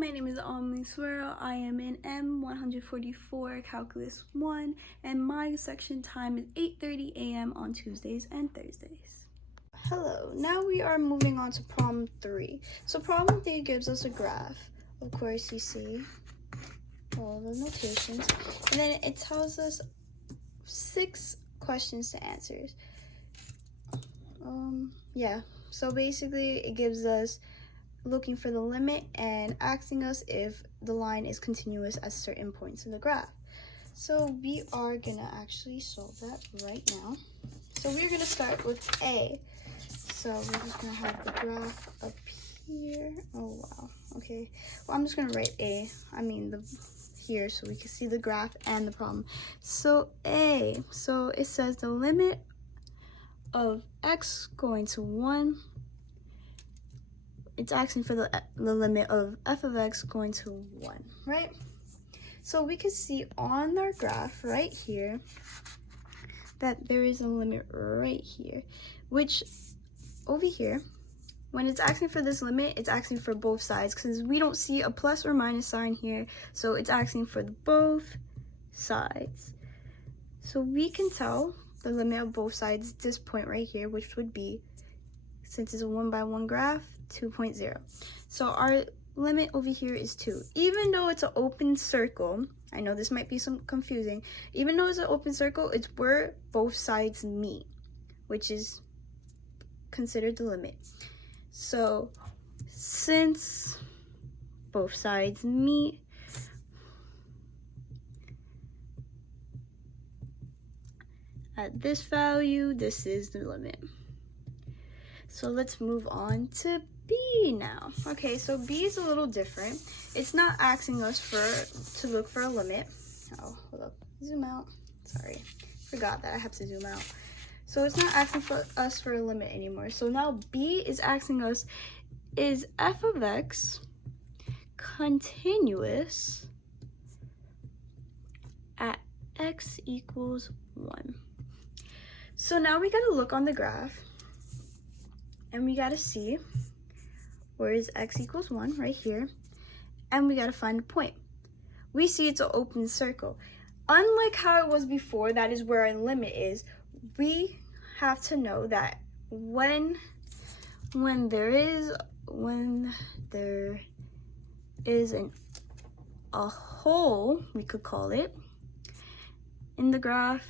my name is M144. I am in M144 Calculus 1 and my section time is 8:30 a.m. on Tuesdays and Thursdays. Hello, now we are moving on to problem 3. So problem 3 gives us a graph. Of course, you see all the notations. And then it tells us 6 questions to answer. So basically it gives us looking for the limit and asking us if the line is continuous at certain points in the graph. So we are gonna actually solve that right now. So we're gonna start with A. So we're just gonna have the graph up here. Oh wow, okay. Well, I'm just gonna write here so we can see the graph and the problem. So A, so it says the limit of x going to 1, it's asking for the limit of f of x going to 1, right? So we can see on our graph right here that there is a limit right here, which over here, when it's asking for this limit, it's asking for both sides because we don't see a plus or minus sign here, so it's asking for both sides. So we can tell the limit of both sides this point right here, which would be, since it's a 1 by 1 graph, 2.0. So our limit over here is 2. Even though it's an open circle, I know this might be some confusing, even though it's an open circle, it's where both sides meet, which is considered the limit. So since both sides meet, at this value, this is the limit. So let's move on to B now. Okay, so B is a little different. It's not asking us to look for a limit. Oh, hold up, zoom out. Sorry, forgot that I have to zoom out. So it's not asking for us for a limit anymore. So now B is asking us, is f of x continuous at x equals 1? So now we gotta look on the graph and we gotta see where is x equals 1 right here, and we gotta find a point. We see it's an open circle. Unlike how it was before, that is where our limit is, we have to know that when there is a hole, we could call it, in the graph,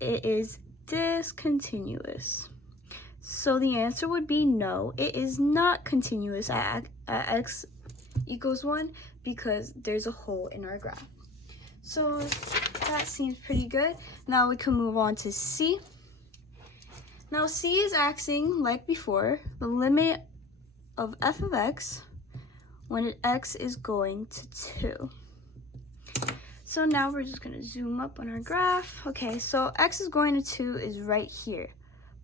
it is discontinuous. So the answer would be no, it is not continuous at x equals 1 because there's a hole in our graph. So that seems pretty good. Now we can move on to C. Now C is asking, like before, the limit of f of x when x is going to 2. So now we're just gonna zoom up on our graph. Okay, so x is going to 2 is right here.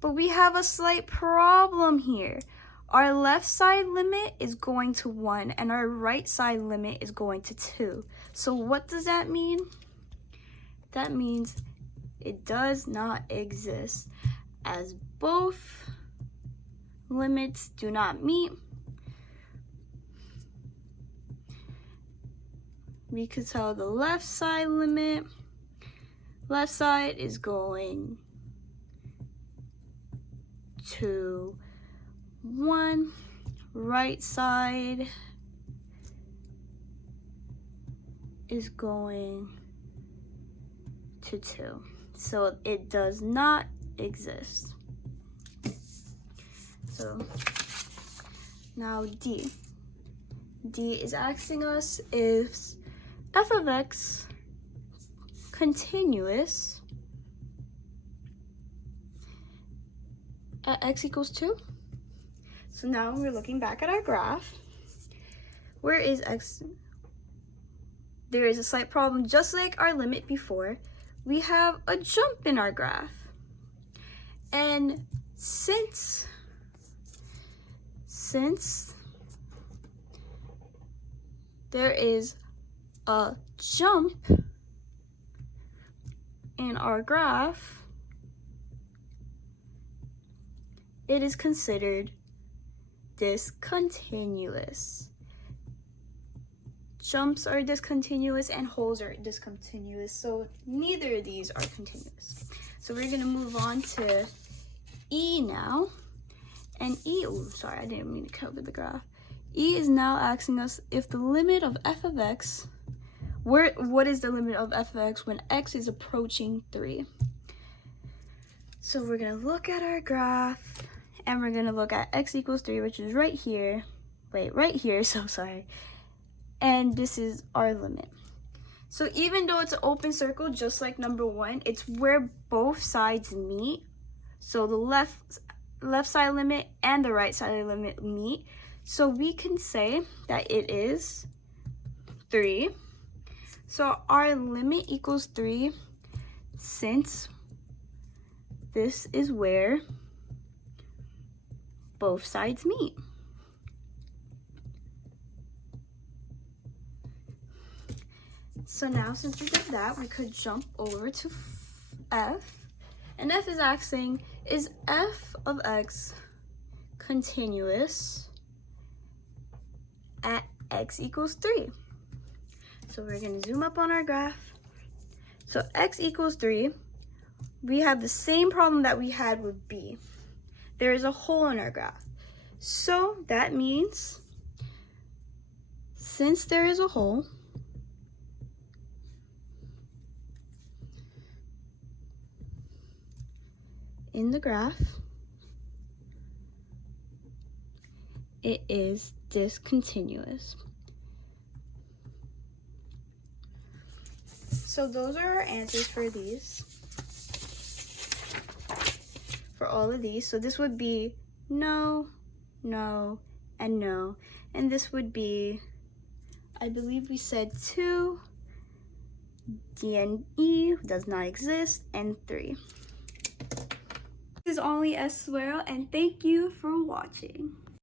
But we have a slight problem here. Our left side limit is going to 1 and our right side limit is going to 2. So what does that mean? That means it does not exist, as both limits do not meet. We could tell the left side limit, left side is going to 1, right side is going to 2. So it does not exist. So now D. D is asking us if f of x continuous at x equals 2. So now we're looking back at our graph. Where is x? There is a slight problem. Just like our limit before, we have a jump in our graph. And since there is a jump in our graph, it is considered discontinuous. Jumps are discontinuous and holes are discontinuous, so neither of these are continuous. So we're gonna move on to E now. And E, oh sorry, I didn't mean to cover the graph. E is now asking us if the limit of f of x, what is the limit of f of x when x is approaching 3? So we're gonna look at our graph and we're gonna look at x equals 3, which is right here. Wait, right here, so sorry. And this is our limit. So even though it's an open circle, just like number 1, it's where both sides meet. So the left side limit and the right side limit meet. So we can say that it is 3. So our limit equals 3 since this is where both sides meet. So now since we did that, we could jump over to F. And F is asking, is f of x continuous at x equals 3? So we're going to zoom up on our graph. So x equals 3. We have the same problem that we had with B. There is a hole in our graph. So that means since there is a hole, in the graph, it is discontinuous. So those are our answers for these. For all of these. So this would be no, no, and no. And this would be, I believe we said 2, D and E does not exist, and 3. This is Ollie S. Suero, and thank you for watching.